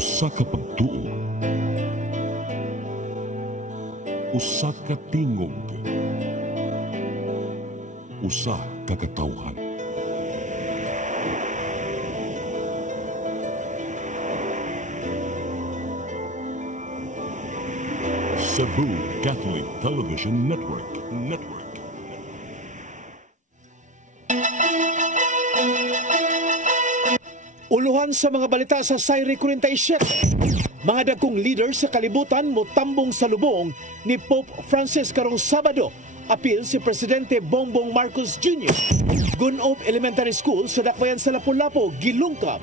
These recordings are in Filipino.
Usa ka pagtuo, usa ka tingog, usa ka katawhan. Cebu Catholic Television Network. Uluhan sa mga balita sa Sayri 47. Mga dagkong leader sa kalibutan motambong sa lubong ni Pope Francis karong Sabado. Apil si Presidente Bongbong Marcos Jr. Gunob Elementary School sa Dakbayan sa Lapu-Lapu gilungkab.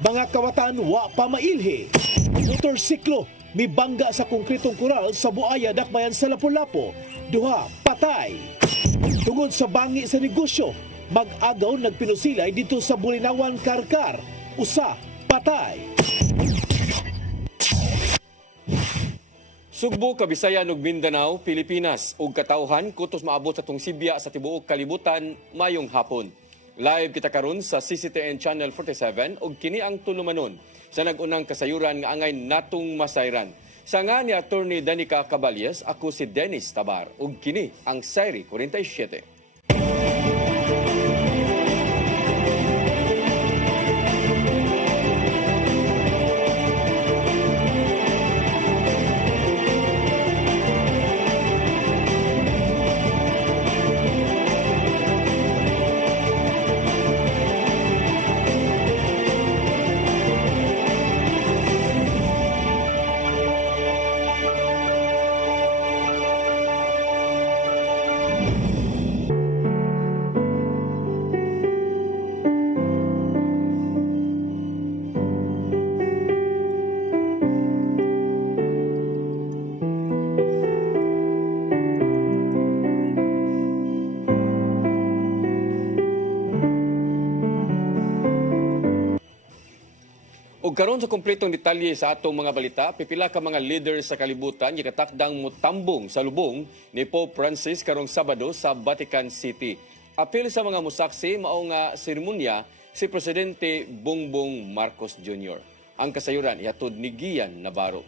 Mga kawatan wa pa mailhi. Motorsiklo mibangga sa konkretong kural sa Buaya Dakbayan sa Lapu-Lapu. Duha patay. Tungod sa bangi sa negosyo, mag-agaw nagpinusilay dito sa Bulinawan, Karkar. Usa patay. Sugbo, Kabisayan ug Mindanao, Pilipinas ug katawhan kutos maabot sa tong Sibya sa tibuok kalibutan mayong hapon. Live kita karon sa CCTN Channel 47 ug kini ang tulumanon sa nagunang kasayuran nga angay natong masayran. Sa nga ni Attorney Danica Caballes, ako si Dennis Tabar ug kini ang Sayri 47. Karon sa kompletong detalye sa atong mga balita, pipila ka mga leader sa kalibutan gikatakdang mutambong sa lubong ni Pope Francis karong Sabado sa Vatican City. Apil sa mga musaksi mao nga seremonya si Presidente Bongbong Marcos Jr. Ang kasayuran ihatod ni Gian Navarro.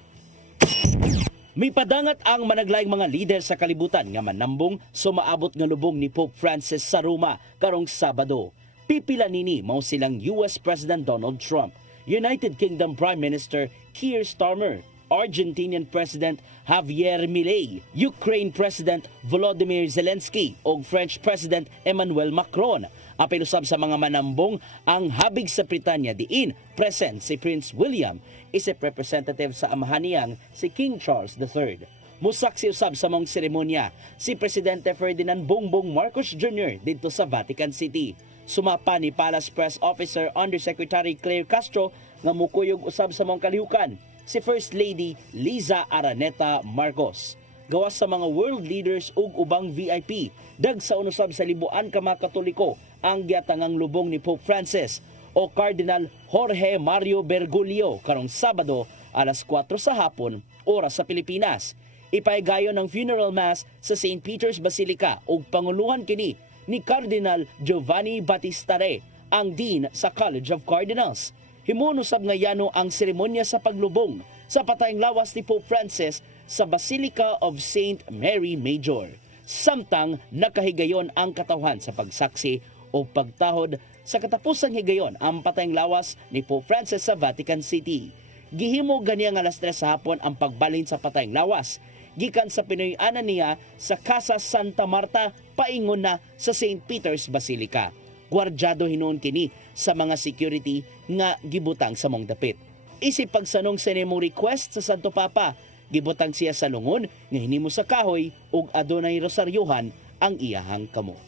May padangat ang managlaing mga leader sa kalibutan nga manambong sumaabot nga lubong ni Pope Francis sa Roma karong Sabado. Pipila nini mao silang US President Donald Trump, United Kingdom Prime Minister Keir Starmer, Argentinian President Javier Milei, Ukraine President Volodymyr Zelensky ug French President Emmanuel Macron. Apil usab sa mga manambong ang habig sa Britanya diin present si Prince William, isip representative sa amahaniyang si King Charles III. Musaksi usab sa mong seremonya si Presidente Ferdinand Bongbong Marcos Jr. dito sa Vatican City. Sumapa ni Palace Press Officer Undersecretary Claire Castro nga mukuyog usab sa mong kalihukan si First Lady Liza Araneta Marcos. Gawas sa mga world leaders ug ubang VIP, dag sa unusab sa libuan ka mga Katoliko ang giatangang lubong ni Pope Francis o Cardinal Jorge Mario Bergoglio karong Sabado alas 4 sa hapon oras sa Pilipinas. Ipaigayon ng funeral mass sa St. Peter's Basilica ug panguluhan kini ni Cardinal Giovanni Battista Re, ang Dean sa College of Cardinals. Himunusab nga yano ang seremonya sa paglubong sa patayng lawas ni Pope Francis sa Basilica of St. Mary Major. Samtang nakahigayon ang katawhan sa pagsaksi o pagtahod sa katapusang higayon ang patayng lawas ni Pope Francis sa Vatican City. Gihimo ganiyang alas 3 sa hapon ang pagbalhin sa patayng lawas gikan sa Pinoy-anan niya sa Casa Santa Marta paingon na sa St. Peter's Basilica. Gwardyado hinuon kini sa mga security nga gibutang sa mong dapit. Isip pagsanong sa nimong request sa Santo Papa, gibutang siya sa lungon nga hinimo sa kahoy ug adunay rosaryuhan ang iyahang kamot.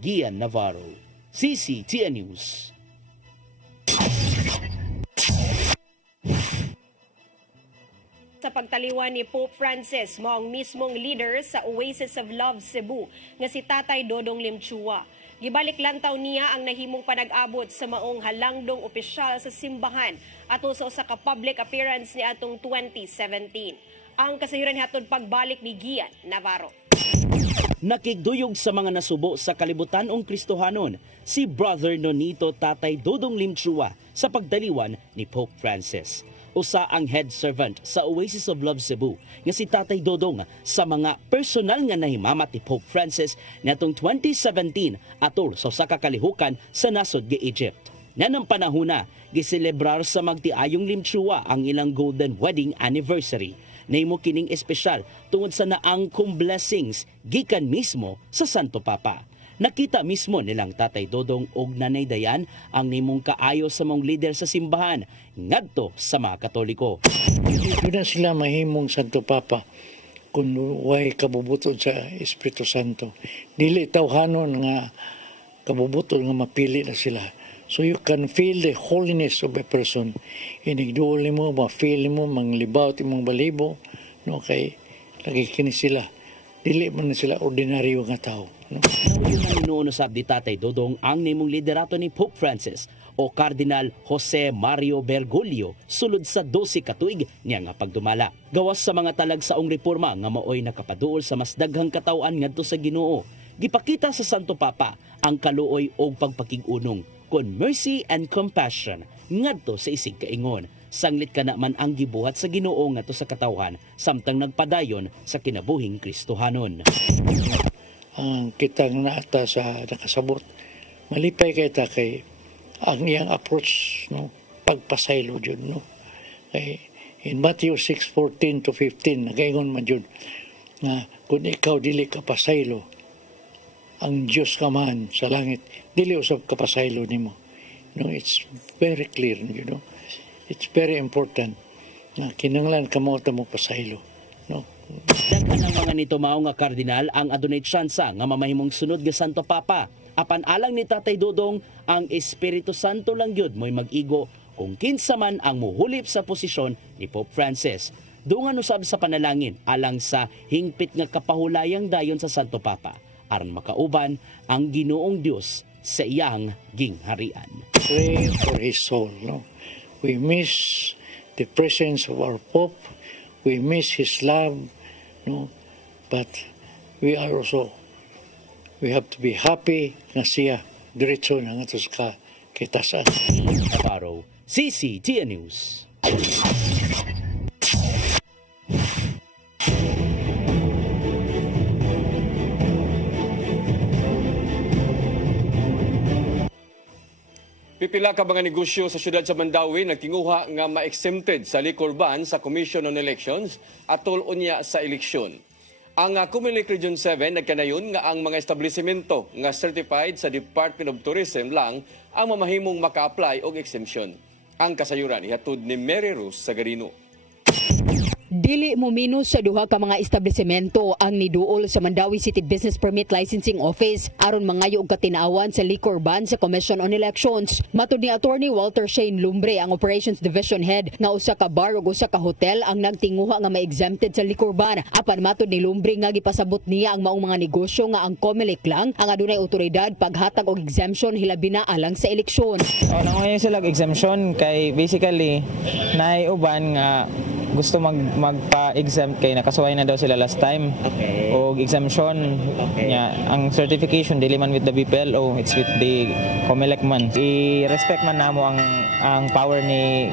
Gian Navarro, CCTN News. Sa pagtaliwan ni Pope Francis, mao ang mismong leader sa Oasis of Love Cebu nga si Tatay Dodong Limchua. Gibalik lantaw niya ang nahimong panag-abot sa maong halangdong opisyal sa simbahan ato sa usa ka public appearance ni atong 2017. Ang kasayuran hatod pagbalik ni Gian Navarro. Nakigduyog sa mga nasubo sa kalibutanong Kristohanon si Brother Nonito Tatay Dodong Limchua sa pagdaliwan ni Pope Francis. usa ang head servant sa Oasis of Love Cebu nga si Tatay Dodong sa mga personal nga nahimamat ni Pope Francis niadtong 2017 atol sa usa ka kalihukan sa nasod nga Egypt. Nanang panahona, giselebrar sa magtiayong limchua ang ilang golden wedding anniversary. Nahimo kining espesyal tungod sa naangkong blessings gikan mismo sa Santo Papa. Nakita mismo nilang Tatay Dodong og Nanay Dayan ang nimong kaayo sa mong leader sa simbahan ngadto sa mga Katoliko. Hindi na sila mahimong Santo Papa kung way kabubutod sa Espiritu Santo. Dili tawhanon nga kabubutod nga mapili na sila. So you can feel the holiness of a person. Inigduol mo, ma-feel mo, manglibawt imong balibo. No, kay lagi kini sila. Dili man sila ordinaryo nga tao. No? Nauyon sa di Tatay Dodong ang nimong liderato ni Pope Francis o Cardinal Jose Mario Bergoglio sulod sa 12 katuig niya nga pagdumala. Gawas sa mga talagsaong reforma nga maoy nakapaduol sa mas daghang katawan ngadto sa Ginoo, gipakita sa Santo Papa ang kaluoy og pagpakig-unong kon mercy and compassion ngadto sa isig kaingon. Sanglit ka naman ang gibuhat sa Ginoo ngadto sa katawhan samtang nagpadayon sa kinabuhing Kristohanon. Ang kitang naata sa nakasabot, malipay kay ang iyang approach, no, pagpasaylo yun, no. Kay in Matthew 6:14 to 15 nagaingon man yun nga kung ikaw dili ka pasaylo, ang Diyos ka man sa langit dili usab ka pasaylo nimo. No, it's very clear, you know. It's very important na kinahanglan ka mo pasaylo, no. Daghan ang mga nito mao nga kardinal ang adunay tsansa nga mamahimong sunod nga Santo Papa. Apan alang ni Tatay Dodong, ang Espiritu Santo lang gyud mo'y mag-igo kung kinsa man ang muhulip sa posisyon ni Pope Francis. Dungan usab sa panalangin alang sa hingpit nga kapahulayang dayon sa Santo Papa aron makauban ang Ginoong Dios sa iyang gingharian. Pray for his soul, no. We miss the presence of our Pope. We miss his love, no. But we have to be happy na siya diretso na nga sa kitasan. Navarro, CCTN News. Pipila ka mga negosyo sa siyudad sa Mandawi nagtinguha nga ma-exempted sa liquor ban sa Commission on Elections atol unya sa eleksyon. Ang Comelec Region 7 nagkanayon nga ang mga establishmento nga certified sa Department of Tourism lang ang mamahimong maka-apply og exemption. Ang kasayuran ihatod ni Mary Rose Sagarino. Dili mo minus sa duha ka mga establishmento ang niduol sa Mandawi City Business Permit Licensing Office aron mangayo og katinaawan sa liquor ban sa Commission on Elections. Matud ni Attorney Walter Shane Lumbre, ang Operations Division Head, nga usa ka bar ug usa ka hotel ang nagtinguha nga ma-exempted sa liquor ban. Apan matud ni Lumbre nga gipasabot niya ang maong mga negosyo nga ang Comelec lang ang adunay otoridad paghatag og exemption hilabi na alang sa eleksyon. Ngayon sila exemption kay basically naiuban nga gusto magpa-exempt kay nakasuway na daw sila last time. Okay. O exemption nya ang certification dili man with the BPLO, it's with the Comelec man. I-respect man namo ang power ni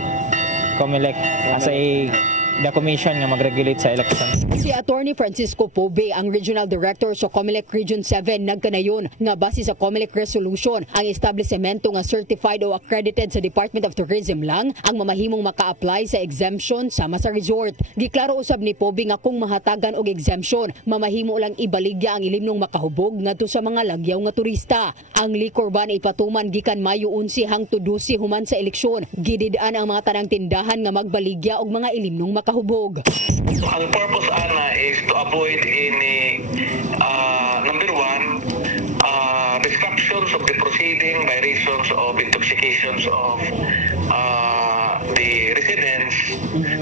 Comelec as the commission nga mag-regulate sa election. Si Attorney Francisco Pobe, ang Regional Director sa Comelec Region 7, nagkanayon nga base sa Comelec Resolution, ang establishmento nga certified o accredited sa Department of Tourism lang ang mamahimong maka-apply sa exemption sama sa resort. Giklaro usab ni Pobe nga kung mahatagan og exemption, mamahimo lang ibaligya ang ilimnong makahubog ngadto sa mga lagyaw nga turista. Ang liquor ban ipatuman gikan Mayo 11 hangtod 12 human sa eleksyon. Gidid-an ang mga tanang tindahan nga magbaligya og mga ilimnong makahubog. Ang purpose ana is to avoid any number one, disruptions of the proceeding by reasons of intoxications of the residents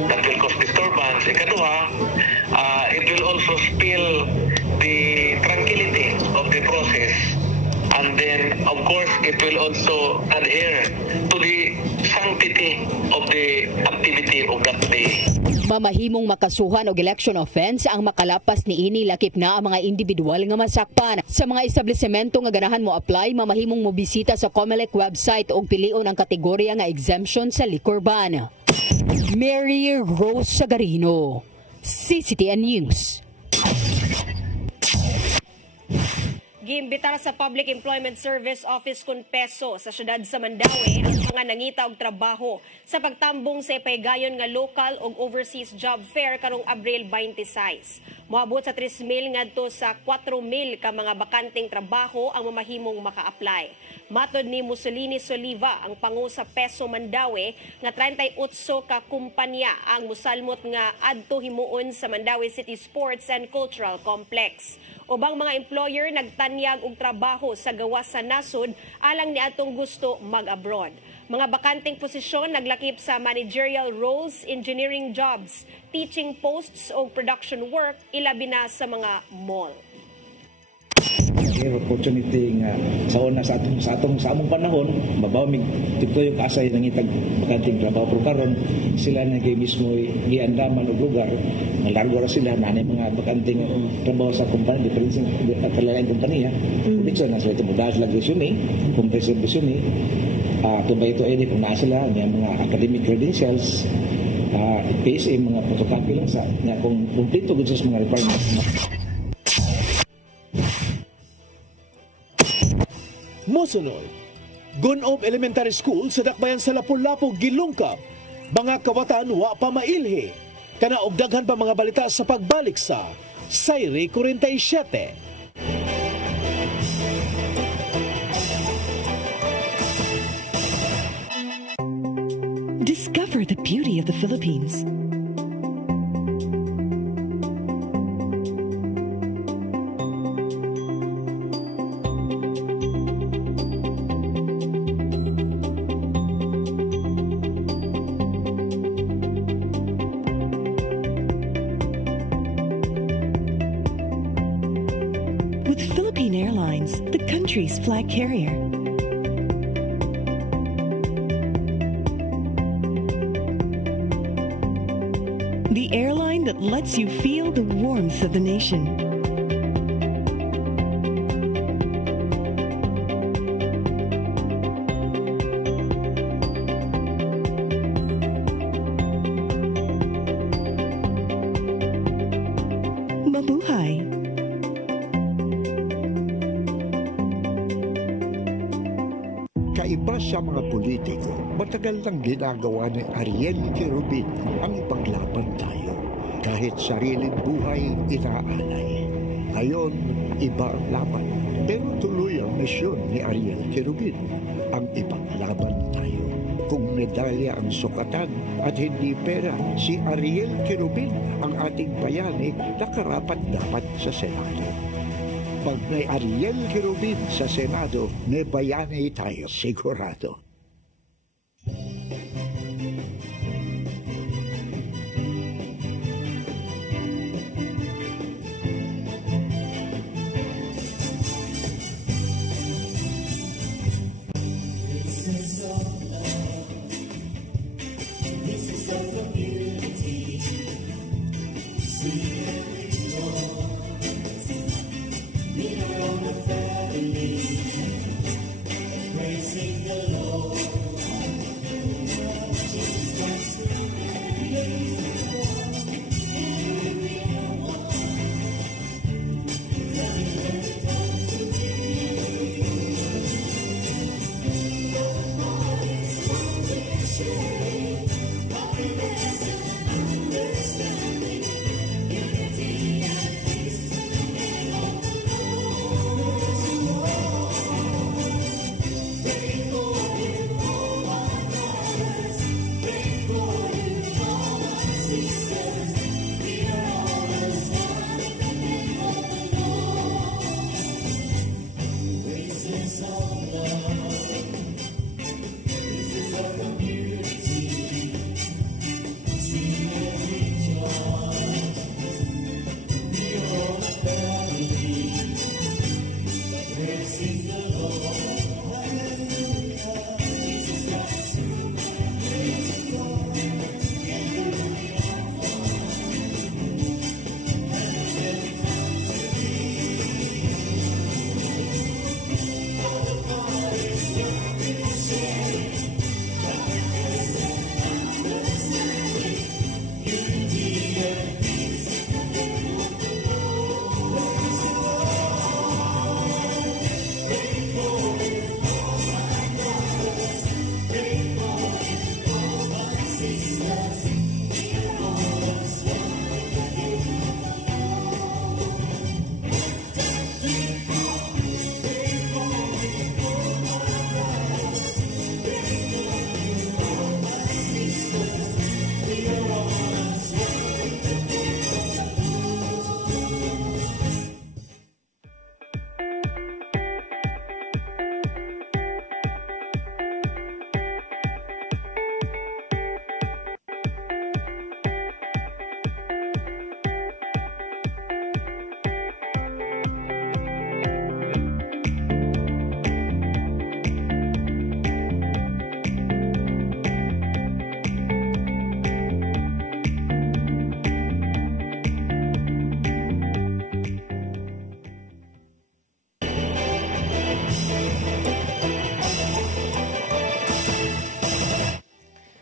that will cause disturbance. Ikaduha, it will also spill the tranquility of the process, and then of course it will also adhere to the sanctity of the activity of that day. Mamahimong makasuhan og election offense ang makalapas ni ini lakip na ang mga individual nga masakpan. Sa mga establishmento nga ganahan mo apply, mamahimong mo bisita sa Comelec website og pilion ang kategorya nga exemption sa liquor ban. Mary Rose Sagarino, CCTN News. Giimbitar sa Public Employment Service Office Conpeso sa siyudad sa Mandaue ang mga nangita og trabaho sa pagtambong sa ipaygayon nga local ug overseas job fair karong Abril 26. Moabot sa 3,000 ngadto sa 4,000 ka mga bakanteng trabaho ang mamahimong maka-apply. Matod ni Mussolini Soliva, ang pangu sa Peso Mandaue, nga 38 ka kumpanya ang musalmot nga adto himuon sa Mandaue City Sports and Cultural Complex. Ubang mga employer nagtanyag og trabaho sa gawas sa nasod alang ni atong gusto mag-abroad. Mga bakanteng posisyon naglakip sa managerial roles, engineering jobs, teaching posts o production work, ilabi na sa mga mall. Opportunity nga sa among panahon mabaw mig dito yung kasay nangitag bakanting trabaho pero karon sila na kay mismo giandaman og lugar largo ra sila nanay mga bakanting trabaho sa kumpanya different kalain kumpanya dito na sila tibudas lag resume compressed resume tubay ito ay kung nasa sila mga academic credentials PSA mga photocopy lang sa nga kung kumpleto gud sa mga requirements. Mosunod, Gunob Elementary School sa Dakbayan sa Lapu-Lapu, gilungkap. Mga kawatan wa pa mailhi. Kana og daghan pa mga balita sa pagbalik sa Sayri 47. Discover the beauty of the Philippines. With Philippine Airlines, the country's flag carrier. The airline that lets you feel the warmth of the nation. Mabuhay! Kaiba sa mga politiko, matagal nang ginagawa ni Ariel Querubin ang ipaglaban tayo. Kahit sariling buhay inaalay. Ngayon, iba ang laban. Pero tuloy ang misyon ni Ariel Querubin, ang ipaglaban tayo. Kung medalya ang sukatan at hindi pera, si Ariel Querubin ang ating bayani na karapat-dapat sa Senado. Pag may Ariel Querubin sa Senado, may bayani tayo sigurado. Praising the Lord.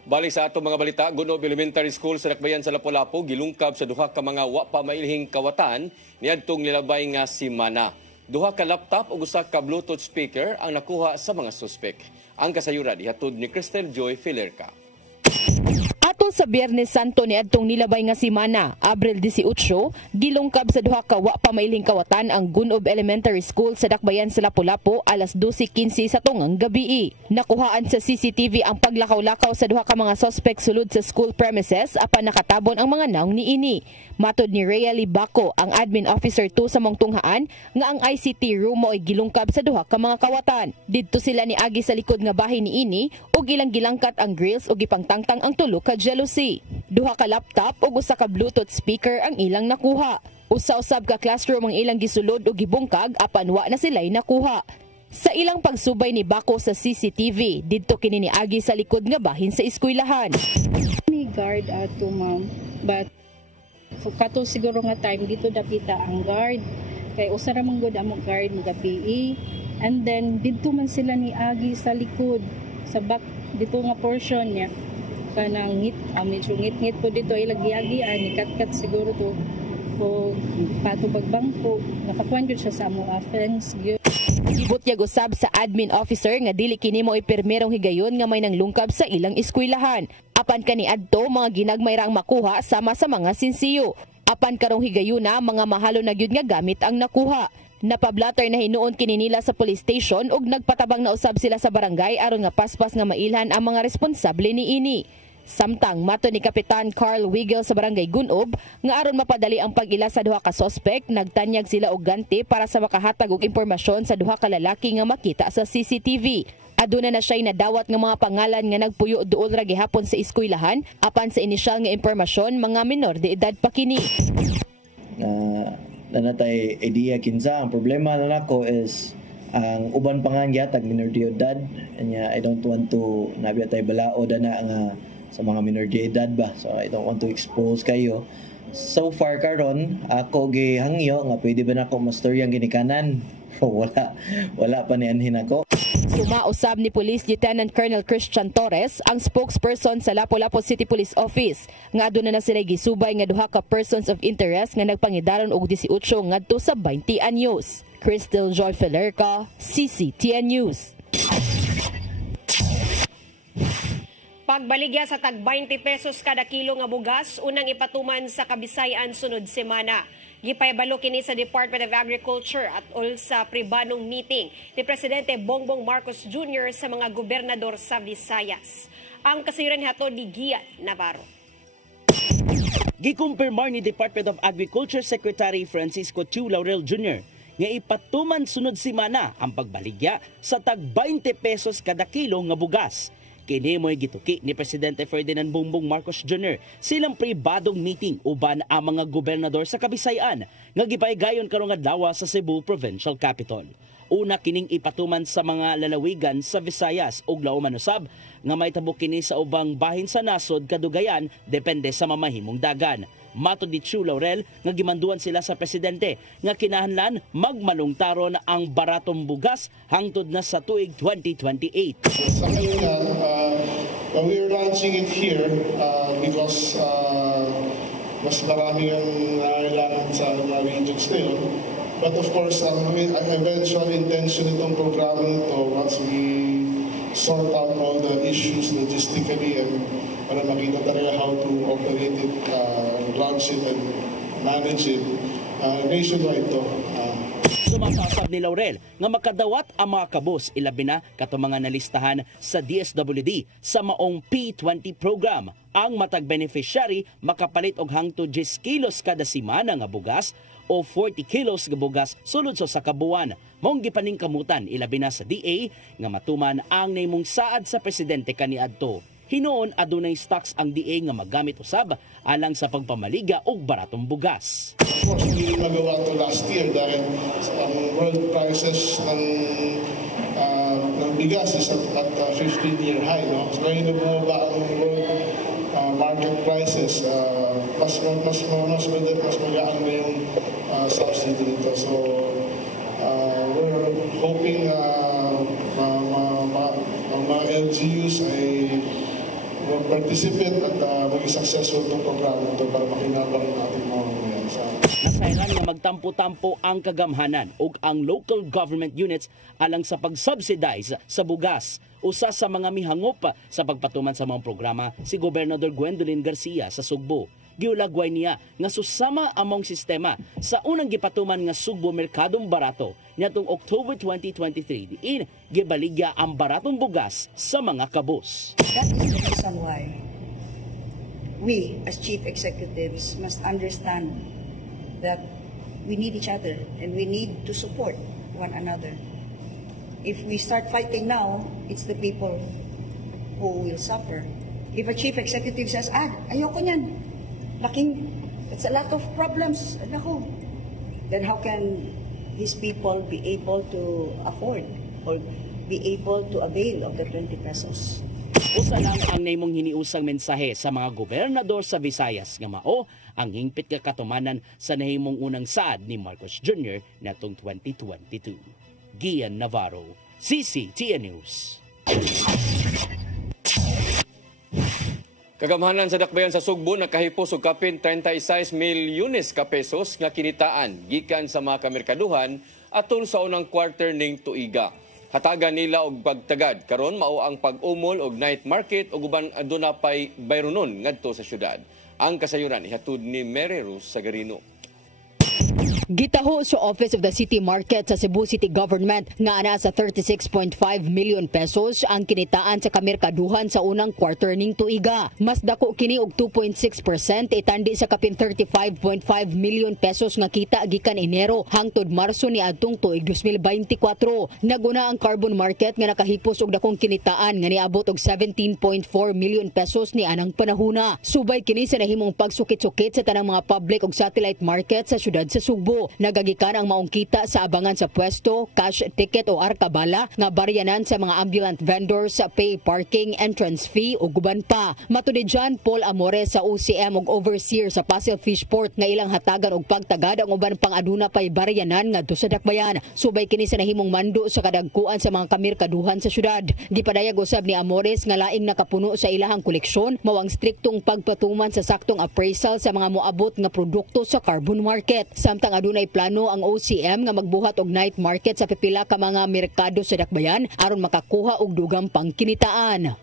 Balik sa atong mga balita, Gunob Elementary School sa Dakbayan sa Lapu-Lapu gilungkab sa duha ka mga wa pa mailhing kawatan niadtong nilabay nga semana. Duha ka laptop ug usa ka Bluetooth speaker ang nakuha sa mga suspek. Ang kasayuran ihatod ni Cristel Joy Filerca. Ato sa Biyernes Santo ni adtong nilabay nga semana, Abril 18, gilungkab sa duha ka wa pa mailhing kawatan ang Gunob Elementary School sa Dakbayan sa Lapu-Lapu alas 12:15 sa tungang gabi. Nakuhaan sa CCTV ang paglakaw-lakaw sa duha ka mga suspect sulod sa school premises apan nakatabon ang mga naong niini. Matod ni Rhea Libaco, ang admin officer 2 sa Mongtunghaan, nga ang ICT room mo ay gilungkab sa duha ka mga kawatan. Didto sila ni agi sa likod nga bahay niini ug ilang gilangkat ang grills ug ipangtangtang ang tulo ka jealousy. Duha ka laptop ug usa ka Bluetooth speaker ang ilang nakuha. Usa-usab ka classroom ang ilang gisulod ug gibungkag apan wa na sila'y nakuha. Sa ilang pagsubay ni Baco sa CCTV, didto kini ni agi sa likod nga bahin sa eskwelahan. Ni guard ato ma'am, but kato siguro nga time dito dapita ang guard kay usa ra man gud among guard mga PE, and then didto man sila ni agi sa likod sa back dito nga portion niya kanang medyo ngit po dito ilagi-agi ani kat siguro to o patubag bangko nakakuan gyud siya sa among offense gyud. Gibot niya gusab sa admin officer nga dili kini mo ipirmerong higayon nga may nanglungkab sa ilang eskwelahan. Apan kaniadto mga ginagmay rang makuha sama sa mga sinsiyo. Apan karong higayuna mga mahalo na gyud nga gamit ang nakuha. Napablatter na hinuon kini nila sa police station ug nagpatabang na usab sila sa barangay aron nga paspas nga mailhan ang mga responsable niini. Samtang mato ni Kapitan Carl Wigel sa Barangay Gunob nga aron mapadali ang pag-ila sa duha ka suspect, nagtanyag sila og ganti para sa makahatag og impormasyon sa duha ka lalaki nga makita sa CCTV. Aduna na siya'y nadawat nga mga pangalan nga nagpuyo duol ra gihapon sa eskwelahan apan sa inisyal nga impormasyon mga minor de edad pa kini. Nanatay idea kinsa ang problema na nako is ang uban pa nga gyatag minor de edad, anya I don't want to nabiya balao na nga sa mga minor de edad ba, so I don't want to expose kayo. So far karon ako gihangyo nga pwede ba nako mastoryang ginikanan. wala pa nianhin ako. Sumausab ni Police Lieutenant Colonel Christian Torres, ang spokesperson sa Lapu-Lapu City Police Office, nga aduna na sila gisubay nga duha ka persons of interest nga nagpangidaron og 18 ngadto sa 20 anyos. Cristel Joy Filerca, CCTN News. Pagbaligya sa tag 20 pesos kada kilo nga bugas unang ipatuman sa Kabisayan sunod semana. Gipahibalo kini sa Department of Agriculture at sa pribanong meeting ni Presidente Bongbong Marcos Jr. sa mga gobernador sa Visayas. Ang kasayuran hatod ni Gian Navarro. Gikumpirmar ni Department of Agriculture Secretary Francisco Chu Laurel Jr. nga ipatuman sunod semana ang pagbaligya sa tag 20 pesos kada kilo nga bugas. Kini mo'y gituki ni Presidente Ferdinand Bongbong Marcos Jr. silang pribadong meeting uban ang mga gobernador sa Kabisayan nga gipaygayon karong adlaw sa Cebu Provincial Capital. Una kining ipatuman sa mga lalawigan sa Visayas ug lauman usab nga may tabok kini sa ubang bahin sa nasod kadugayan depende sa mamahimong dagan. Matod ni Chu Laurel nga gimanduan sila sa presidente nga kinahanglan magmalungtaron ang baratong bugas hangtod na sa tuig 2028. Sa ngayon, we're launching it here because mas marami ang nangailangan sa mga regions na yun. But of course, ang eventual intention itong programa nito, once we sort out all the issues logistically and para makita talaga how to operate it, launch it and manage it, nationwide to. Sumasasab ni Laurel nga makadawat ang mga kabos ilabi na kato mga nalistahan sa DSWD sa maong P20 program. Ang matag beneficiary makapalit og hangtod 10 kilos kada semana nga bugas o 40 kilos nga bugas sulod sa kabuan. Mong gipaningkamutan ilabi na sa DA nga matuman ang naimong saad sa presidente kaniadto. Hinoon adunay stocks ang DA nga magamit usab alang sa pagpamaliga og baratong bugas. Of course, hindi magawa to last year dahil ang world prices ng bigas is at 15-year high. No? So ngayon na bumaba ang world market prices, mas magaan na yung subsidy nito. So we're hoping mga LGUs ay mag-participate at maging successful itong programa ito para makinabang natin mga mamamayan. Nasayran nga magtampo-tampo ang kagamhanan ug ang local government units alang sa pag-subsidize sa bugas. Usa sa mga mihangop sa pagpatuman sa mga programa si Gobernador Gwendolyn Garcia sa Sugbo. Giulagway niya nga susama among sistema sa unang gipatuman nga Sugbo Merkadong Barato niadtong October 2023 diin gibaligya ang baratong bugas sa mga kabus. That is the reason why we as chief executives must understand that we need each other and we need to support one another. If we start fighting now, it's the people who will suffer. If a chief executive says, ayoko niyan, it's a lot of problems, then how can his people be able to afford or be able to avail of the 20 pesos? Usa lang ang naimong hiniusang mensahe sa mga gobernador sa Visayas nga mao ang hingpit nga katumanan sa nahimong unang saad ni Marcos Jr. natong 2022. Gian Navarro, CCTN News. Kagamhanan sa dakbayan sa Sugbo nakahipos og kapin 36 milyones ka pesos nga kinitaan gikan sa mga kamerkaduhan atol sa unang quarter ning tuiga. Hatagan nila og pagtagad karon mao ang pag-umol og night market ug uban aduna pay bayronon ngadto sa syudad. Ang kasayuran ihatod ni Mary Rose Sagarino. Gitaho sa Office of the City Market sa Cebu City Government nga ana sa 36.5 million pesos ang kinitaan sa kamerkaduhan sa unang quarter ning tuiga. Mas dako kini og 2.6% itandi sa kapin 35.5 million pesos nga kita gikan Enero hangtod Marso ni adtong tuig 2024. Naguna ang carbon market nga nakahipos og dakong kinitaan nga niabot og 17.4 million pesos ni anang panahuna. Subay kini sa nahimong pagsukit-sukit sa tanang mga public ug satellite market sa syudad sa Sugbo. Nagagikan ang maong kita sa abangan sa pwesto, cash ticket o arkabala nga baryanan sa mga ambulant vendors sa pay parking, entrance fee o guban pa. Matudi dyan, Paul Amores sa OCM ug overseer sa Pasig Fishport nga ilang hatagan og pagtagad ang uban pang aduna pay baryanan ngadto sa dakbayan. Subay kini sa nahimong mando sa kadagkuan sa mga kamerkaduhan sa syudad. Gipadayag usab ni Amores nga laing nakapuno sa ilahang koleksyon mao ang striktong pagpatuman sa saktong appraisal sa mga moabot nga produkto sa carbon market. Samtang adunay plano ang OCM nga magbuhat og night market sa pipila ka mga merkado sa dakbayan aron makakuha og dugang pangkinitaan.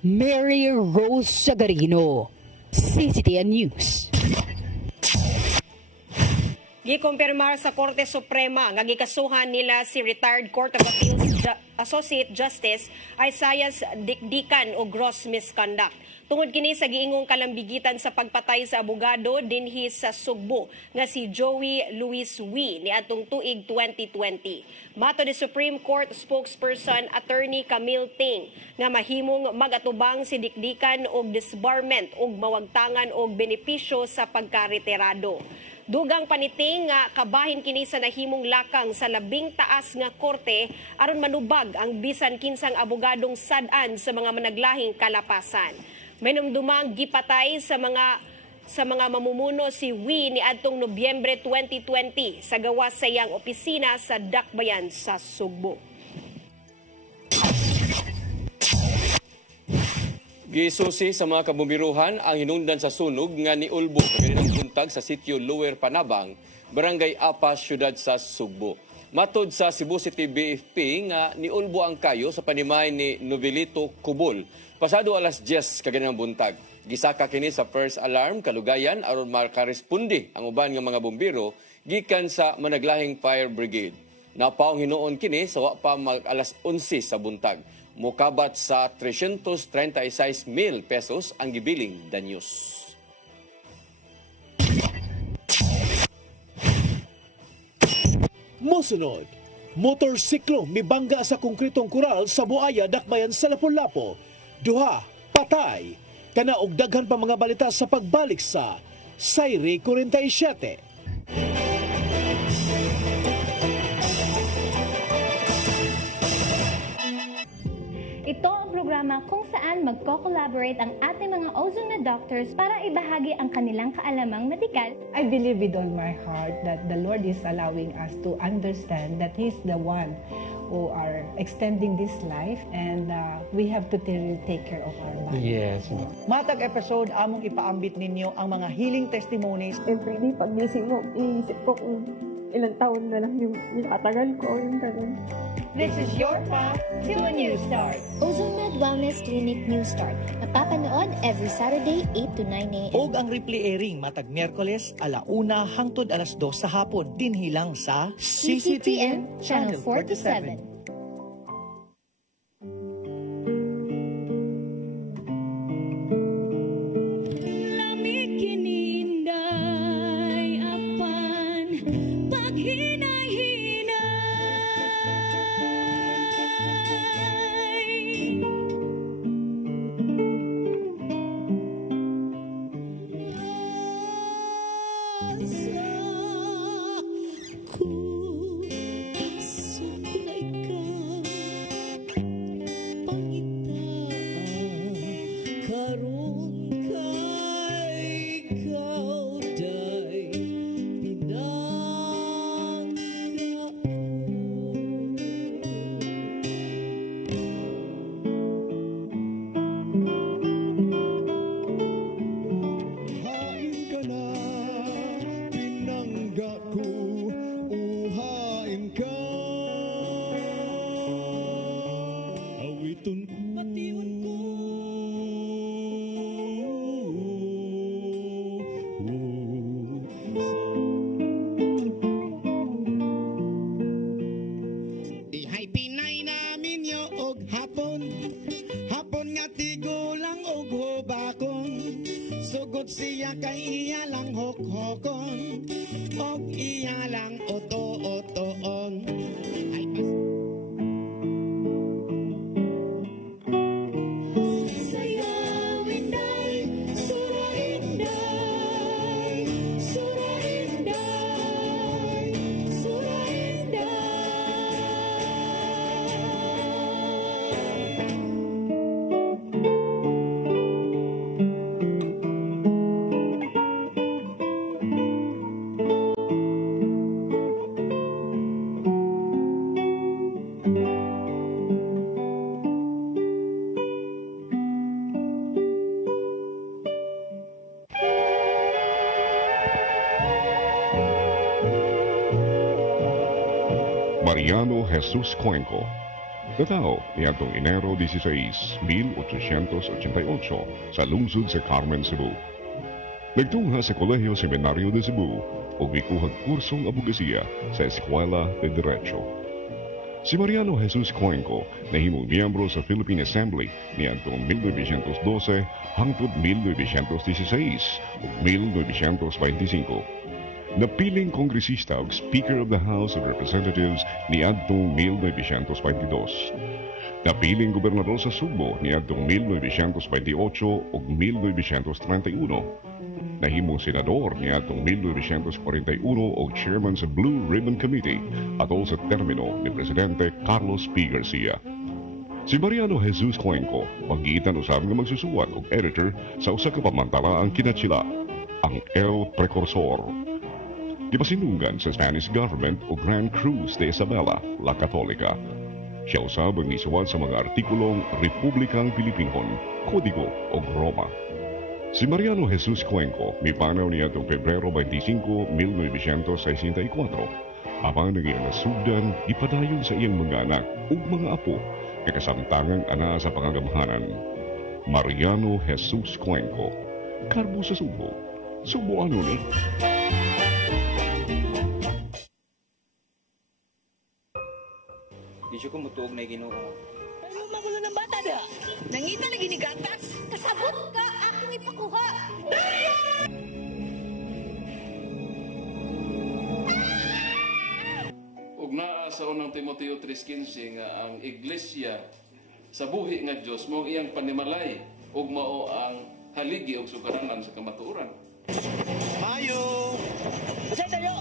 Mary Rose Sagarino, CCTN News. Gikumpirmar sa Korte Suprema nga gikasuhan nila si retired Court of Appeals Associate Justice Isaias Dikdikan o gross misconduct. Tungod kini sa giingong kalambigitan sa pagpatay sa abogado dinhi sa Sugbo nga si Joey Luis Wee niadtong tuig 2020. Mato ni Supreme Court spokesperson Attorney Camille Ting nga mahimong magatubang si Dikdikan og disbarment ug mawagtangan og benepisyo sa pagkaretirado. Dugang paniting nga kabahin kini sa nahimong lakang sa labing taas nga korte aron manubag ang bisan kinsang abogadong sad-an sa mga managlahing kalapasan. May numdumang gipatay sa mga mamumuno si Wee ni adtong Nobyembre 2020 sa gawas sa iyang opisina sa Dakbayan sa Sugbo. Gisusi sa mga kabumbiruhan ang hinungdan sa sunog nga niulbo kaninang buntag sa sitio Lower Panabang, Barangay Apas, Syudad sa Sugbo. Matod sa Cebu City BFP nga niulbo ang kayo sa panimay ni Novelito Cubol pasado alas 10 kaninang buntag. Gisaka kini sa first alarm kalugayan aron makaresponde ang uban nga mga bumbiro gikan sa managlahing fire brigade. Napaong hinuon kini sa wa pa mag alas 11 sa buntag. Mukabat sa 336,000 pesos ang gibiling danyos. Mosunod, motorsiklo mibangga sa konkretong kural sa Buaya, Dakbayan sa Lapu-Lapu. Duha, patay. Kana og daghan pa mga balita sa pagbalik sa Sayri 47. Ito ang programa kung saan magko-collaborate ang ating mga ozone na doctors para ibahagi ang kanilang kaalamang medikal. I believe with all my heart that the Lord is allowing us to understand that He's the one who are extending this life, and we have to take care of our body. Yes. Matag episode, among ipaambit ninyo ang mga healing testimonies. Everyday, pag gising mo, iisip ko kung ilang taon na lang yung nakatagal ko o yung ganun. This is your path to a new start. OzoMed Wellness Clinic New Start. Napapanood every Saturday, 8 to 9 a.m. Og ang replay airing matag Miyerkules, 1:00 hangtod 2:00 sa hapon. Dinhilang sa CCTN Channel 47. Siya kay iya lang hok-hokon og iya lang oto-otoon. Mariano Jesus Cuenco. Natao niadtong Enero 16, 1888 sa lungsod sa Carmen, Cebu. Nagtungha sa Kolehiyo Seminaryo de Cebu ug mikuhag kursong abogasiya sa Eskwela de Derecho. Si Mariano Jesus Cuenco nahimong miyembro sa Philippine Assembly niadtong 1912 hangtod 1916 ug 1925. Napiling kongresista ug Speaker of the House of Representatives niadtong 1922. Napiling gobernador sa Subo niadtong 1928 ug 1931. Nahimong senador niadtong 1941 ug chairman sa Blue Ribbon Committee atol sa termino ni Presidente Carlos P. Garcia. Si Mariano Jesus Cuenco pagitan usab nga magsusuwat ug editor sa usa ka pamantalaang kinatsila, ang El Precursor. Gipasinunggan sa Spanish government o Grand Cruz de Isabela, La Católica. Siya usab ang nisuwat sa mga artikulong Republikang Pilipinhon, Kodigo o Roma. Si Mariano Jesus Cuenco mipanaw niya itong Pebrero 25, 1964. Habang naging nasugdan, ipadayon sa iyang mga anak o mga apo na kasamtangang ana sa pangagamhanan. Mariano Jesus Cuenco. Karbo sa Subo. Subo ano ni? Di siya ko mutuog na Ginoo. Ano magulo ng bata da? Nangita lagi ni gatas. Kasabot ka, akong ipakuha. Ug naa sa unang Timoteo 3:15 nga ang iglesia sa buhi nga Dios mao iyang panimalay ug mao ang haligi ug sugaranan sa kamatuoran. Mayo! Sa tayo!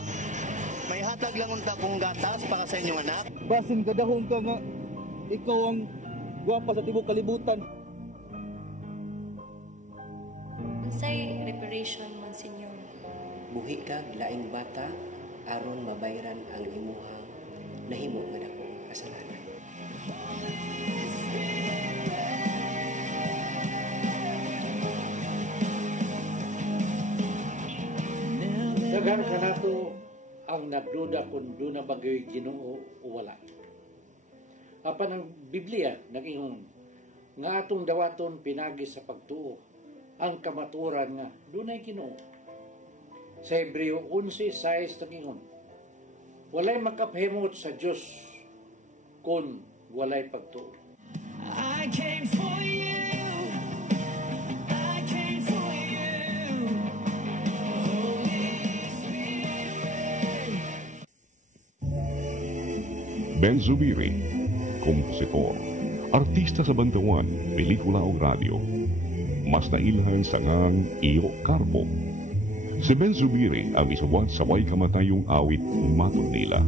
May hatag lang unta kong gatas para sa inyong anak. Basin kadahon ka nga, ikaw ang gwapa sa tibok kalibutan. Unsay reparation, Monsignor? Buhi ka, laing bata, aron mabayran ang imuhang nahimo nga dako kasalanan. Pero kanato ang nagduda kung doon na bagay Ginoo o wala. Apan ang Biblia nag-ingon nga atong dawaton pinagi sa pagtuo ang kamaturan nga doon ay Ginoo. Sa Hebreo 11:6 nag-ingon walay makapahimot sa Dios kung walay pagtuo. I came for you. I came for you. Holy Spirit. Ben Zubiri, kompositor, artista sa bantawan, pelikula o radyo. Mas nailhan sa ngang Iyo Carbo. Si Ben Zubiri ang isuwat sa way kamatayong awit Matod Nila.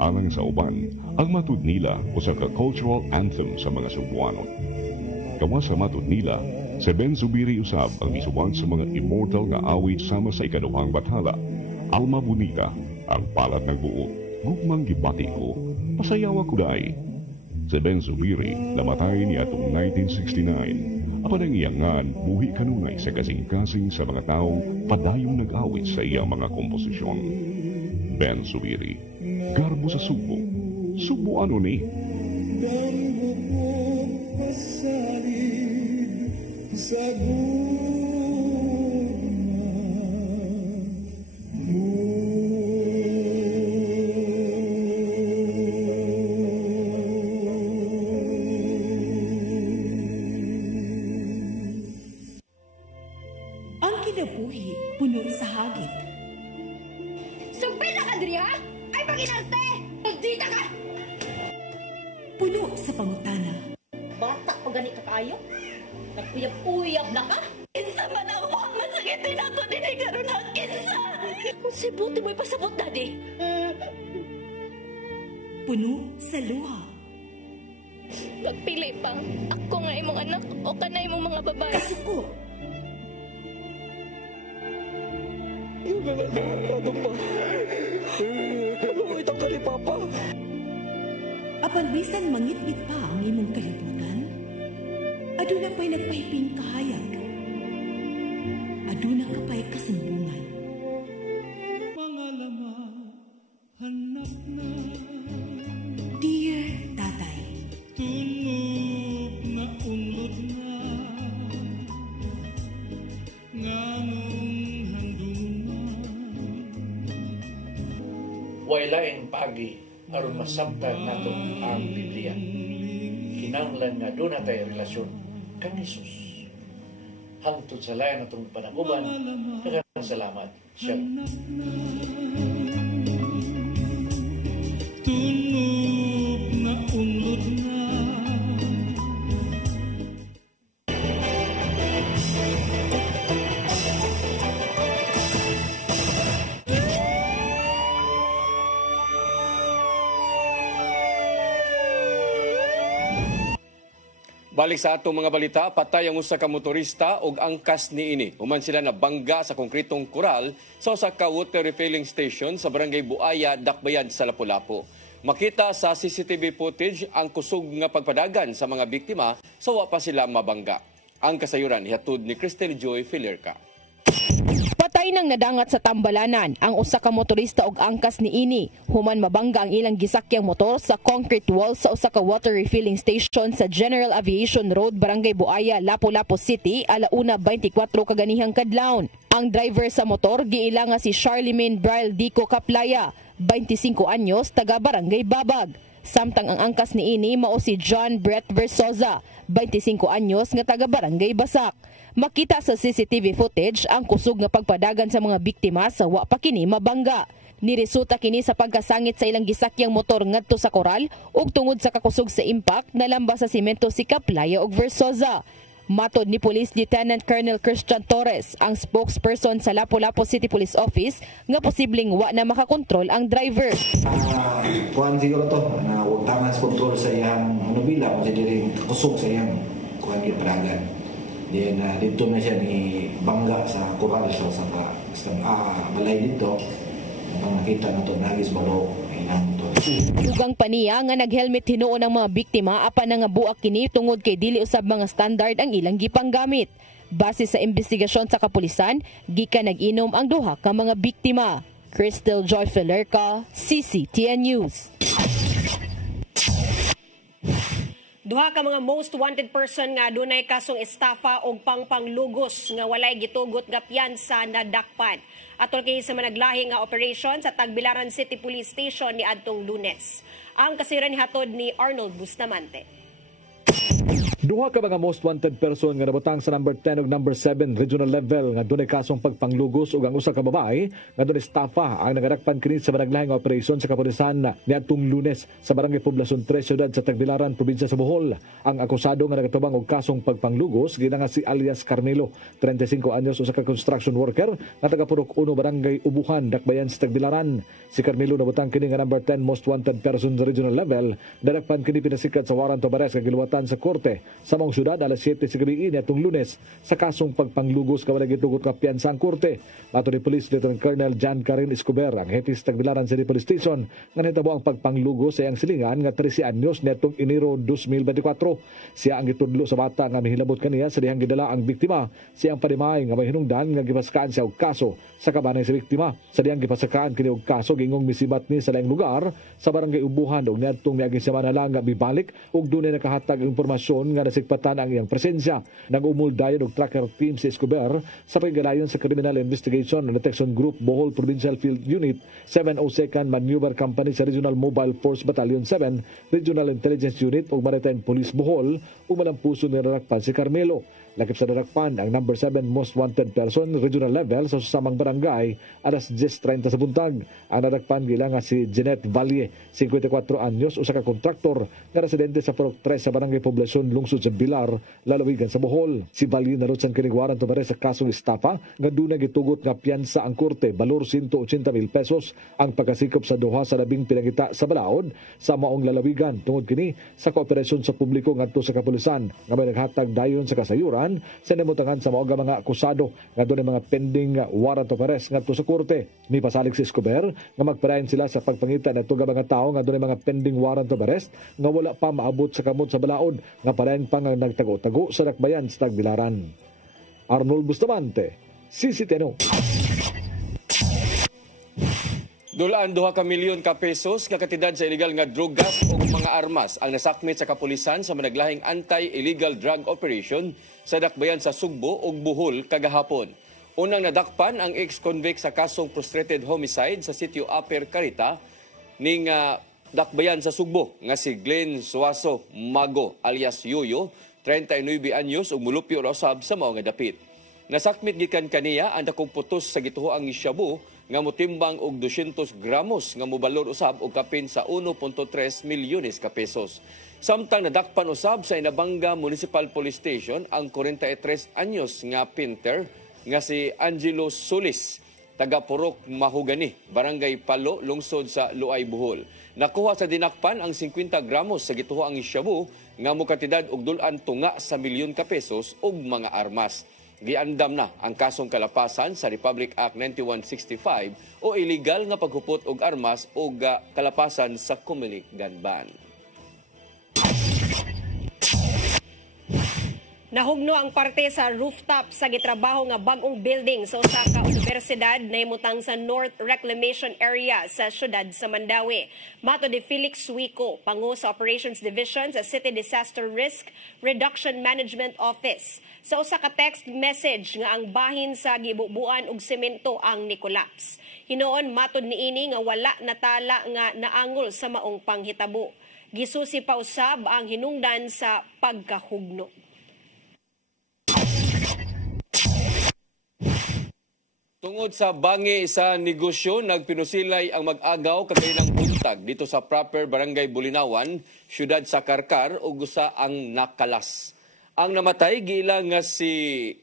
Alang sa uban, ang Matod Nila usa ka cultural anthem sa mga Cebuano. Kawa sa Matod Nila, si Ben Zubiri usab ang isuwat sa mga immortal nga awit sama sa ikaduhang bathala. Alma Bonita, ang palad ng buo, gugmang gibati ko, pasayawa kuday. Si Ben Zubiri namatay niya atong 1969. Apan ang iyangan, buhi kanunay sa kasing-kasing sa mga taong padayong nag-awit sa iyang mga komposisyon. Ben Zubiri, garbo sa Subo. Subo ano ni? Garbo ko pasalig sa ang kinabuhi puno sa hagit. Sugpila ka, Dri, ha? Ay, pag-inalte! Magdita ka! Puno sa pangutana. Bata pa gani ka kayo? Nagpuyab-puyab na ka? Kinsa man ang huwag masakitin ako din ay karoon na kinsa! Kung si buti mo'y pasabot, Daddy. Puno sa luha. Pagpili pa, ako nga imong anak o kanay mong mga babae. Kasuko. Yung nananarado pa. Ano itong kani Papa? Apan bisan mangit-ngit pa ang imong kalibutan, aduna pa'y nagpahiping kahayag. Aduna ka pa'y kasumbungan. Mga lama, hanap na. Dear Tatay, tunog na unlod na. Nganong Waylaing pagi aron masabtan nato ang Biblia. Kinahanglan nga doon na tayo relasyon kang Jesus. Hangtod sa layan natong panaguban, daghang salamat. Shalom. Tunog na unlod na. Balik sa atong mga balita, patay ang usa ka motorista ug angkas niini. Human sila na bangga sa konkretong koral sa usa ka water refilling station sa Barangay Buaya, Dakbayan sa Lapu-Lapu. Makita sa CCTV footage ang kusog nga pagpadagan sa mga biktima sa wa pa sila mabangga. Ang kasayuran ihatod ni Cristel Joy Filerca. Patay nang nadangat sa tambalanan ang usa ka motorista og angkas niini human mabangga ang ilang gisakyang motor sa concrete wall sa usa ka water refilling station sa General Aviation Road, Barangay Buaya, Lapu-Lapu City, alauna 24 kaganihang kadlawon. Ang driver sa motor giila nga si Charlemagne Braille Dico Caplaya, 25 anyos, taga Barangay Babag. Samtang ang angkas niini mao si John Brett Versosa, 25 anyos, nga taga Barangay Basak. Makita sa CCTV footage ang kusog nga pagpadagan sa mga biktima sa wa pa kini mabangga. Niresulta kini sa pagkasangit sa ilang gisakyang motor ngadto sa koral ug tungod sa kakusog sa impact nalamba sa semento si Caplaya ug Versosa. Matod ni Police Lieutenant Colonel Christian Torres, ang spokesperson sa Lapu-Lapu City Police Office, nga posibleng wa na makakontrol ang driver. Kuan siguro to na utangan sa kontrol sa iyang bila kung diri kusog sa iyang kuan gipadagan. Then dito na siya ni bangga sa koral sa balay dito. nakita na ito, nagis balo, kailangan ito. Dugang paniya nga naghelmet hinuon ang mga biktima apan nga buak kini tungod kay dili usab mga standard ang ilang gipanggamit. Base sa investigasyon sa kapulisan, gikan nag-inom ang duha ka mga biktima. Crystal Joy Felerca, CCTN News. Duha ka mga most wanted person nga dunay kasong estafa o pangpanglugos nga walay gitugot nga piyansa na dakpan. Atol kay sa managlahi nga operation sa Tagbilaran City Police Station ni adtong Lunes. Ang kasiran hatod ni Arnold Bustamante. Duha ka mga most wanted person nga nabutang sa number 10 ug number 7 regional level nga dunay kasong pagpanglugos ug ang usa ka babae nga dunay estafa ang nagadakpan kini sa managlahi nga operasyon sa kapulisan niadtong Lunes sa Barangay Poblacion 3 siyudad sa Tagbilaran, probinsya sa Bohol. Ang akusado nga nagatubang og kasong pagpanglugos gina nga si alias Carmelo, 35 anyos, usa ka construction worker nga taga Purok 1 Barangay Ubuhan, Dakbayan sa Tagbilaran. Si Carmelo nabutang kini nga number 10 most wanted person sa regional level. Nadakpan kini pinasikat sa warrant of arrest nga giluwatan sa korte sa maong syudad alas 7 sa gabi niadtong Lunes sa kasong pagpanglugos nga walay gitugot nga piyansa ang korte. Mato ni Police Lieutenant Colonel John Karin Escobar, ang hepe sa Tagbilaran City Police Station, nga nahitabo ang pagpanglugos sa iyang silingan nga 13 anyos niadtong Enero 2024. Siya ang gitudlo sa bata nga mihilabot kaniya sa dihang gidala ang biktima. Siya ang panimay nga may hinungdan nga gipaskaan siya og kaso sa kabanay sa biktima. Sa dihang gipasakaan kini og kaso gingong misibat ni sa laing lugar sa Barangay Ubuhan ug niadtong miaging semana lang nga mibalik ug dunay nakahatag impormasyon nga nasigpatan ang iyang presensya. Nag-umuldayon og tracker team si Escobar sa paggalayon sa Criminal Investigation and Detection Group Bohol Provincial Field Unit 702nd Maneuver Company sa Regional Mobile Force Battalion 7, Regional Intelligence Unit ug Maritime Police Bohol ug malampuso ni nadakpan si Carmelo. Lakip sa nadakpan ang number 7 most wanted person regional level sa susamang barangay alas 10:30 sa buntag. Ang nadakpan gila nga si Jeanette Valle, 54 anyos, usa ka kontraktor nga residente sa Purok 3 sa Barangay Poblacion, lungsod sa Bilar, lalawigan sa Bohol. Si Valle narutsan kini warrant of arrest sa kasong estafa nga dunay gitugot nga piyansa ang korte balor 180,000 pesos ang pagkasikop sa duha sa labing pinangita sa balaod sa maong lalawigan tungod kini sa kooperasyon sa publiko ngadto sa kapulisan nga may naghatag dayon sa kasayuran sa namutangan sa mga akusado nga dunay mga pending warrant of arrest ngadto sa korte. Ni pasalig si Escobar nga magpadayon sila sa pagpangita nadto nga mga tawo nga dunay mga pending warrant of arrest nga wala pa maabot sa kamot sa balaod nga padayon pa nga nagtago-tago sa Dakbayan sa Tagbilaran. Arnold Bustamante, CCTN. Dulaan 2 ka milyon ka pesos nga katidad sa illegal nga drogas o mga armas ang nasakmit sa kapulisan sa managlahing anti-illegal drug operation sa Dakbayan sa Sugbo ug Bohol kagahapon. Unang nadakpan ang ex-convict sa kasong frustrated homicide sa sitio Upper Carita ning Dakbayan sa Sugbo nga si Glenn Suaso Mago alias Yoyo, 39 anyos ug mulupyo ra usab sa mao nga dapit. Nasakmit gikan kaniya ang dakong putos sa gituoang shabu nga motimbang og 200 gramos nga mobalor usab og kapin sa 1.3 milyones ka pesos. Samtang nadakpan usab sa Inabanga Municipal Police Station ang 43 anyos nga pinter nga si Angelo Solis, taga Purok Mahugani, Barangay Palo, lungsod sa Luay, Bohol. Nakuha sa dinakpan ang 50 gramos sa gituoang shabu nga mokatidad og dulan tunga sa milyon ka pesos ug mga armas. Giandam na ang kasong kalapasan sa Republic Act 9165 o illegal nga paghupot og armas o kalapasan sa Kumili Ganban. Nahugno ang parte sa rooftop sa gitrabaho nga bag-ong building sa usa ka universidad na himutang sa North Reclamation Area sa siyudad sa Mandawi. Mato ni Felix Suico, pangu sa Operations Division sa City Disaster Risk Reduction Management Office. Sa usa ka text message nga ang bahin sa gibubuan og semento ang nikolaps. Hinoon matod niini nga wala natala nga naangol sa maong panghitabo. Gisusi pa usab ang hinungdan sa pagkahugno. Tungod sa bangi sa negosyo, nagpinusilay ang mag-agaw kagainang buntag dito sa proper Barangay Bulinawan, siyudad sa Karkar ug usa ang nakalas. Ang namatay gila nga si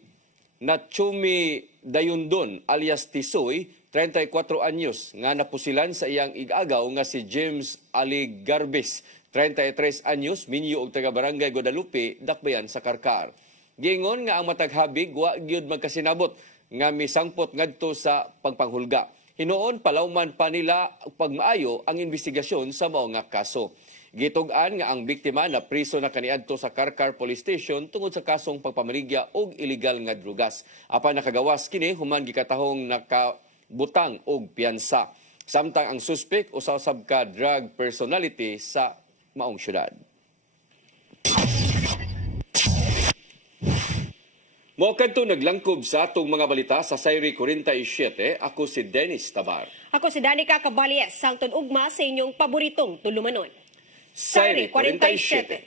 Nachumi Dayundon alias Tisoy, 34 anyos, nga napusilan sa iyang igagaw nga si James Ali Garbis, 33 anyos, minyo og taga Barangay Guadalupe, Dakbayan sa Karkar. Giingon nga ang mataghabig wa gyud magkasinabot nga misangpot ngadto sa pagpanghulga. Hinoon palawman pa nila pagmaayo ang investigasyon sa mao nga kaso. Gitug-an nga ang biktima na priso na kaniadto sa Karkar Police Station tungod sa kasong pagpamaligya og illegal nga drugas. Apan nakagawas kini human gikatahong nakabutang og piyansa. Samtang ang suspek usab ka drug personality sa maong syudad. Mao kadto naglangkob sa atong mga balita sa Sayri 47. Ako si Dennis Tabar. Ako si Danica Caballes, sangton ugma sa inyong paboritong tulumanon. Sayri 47.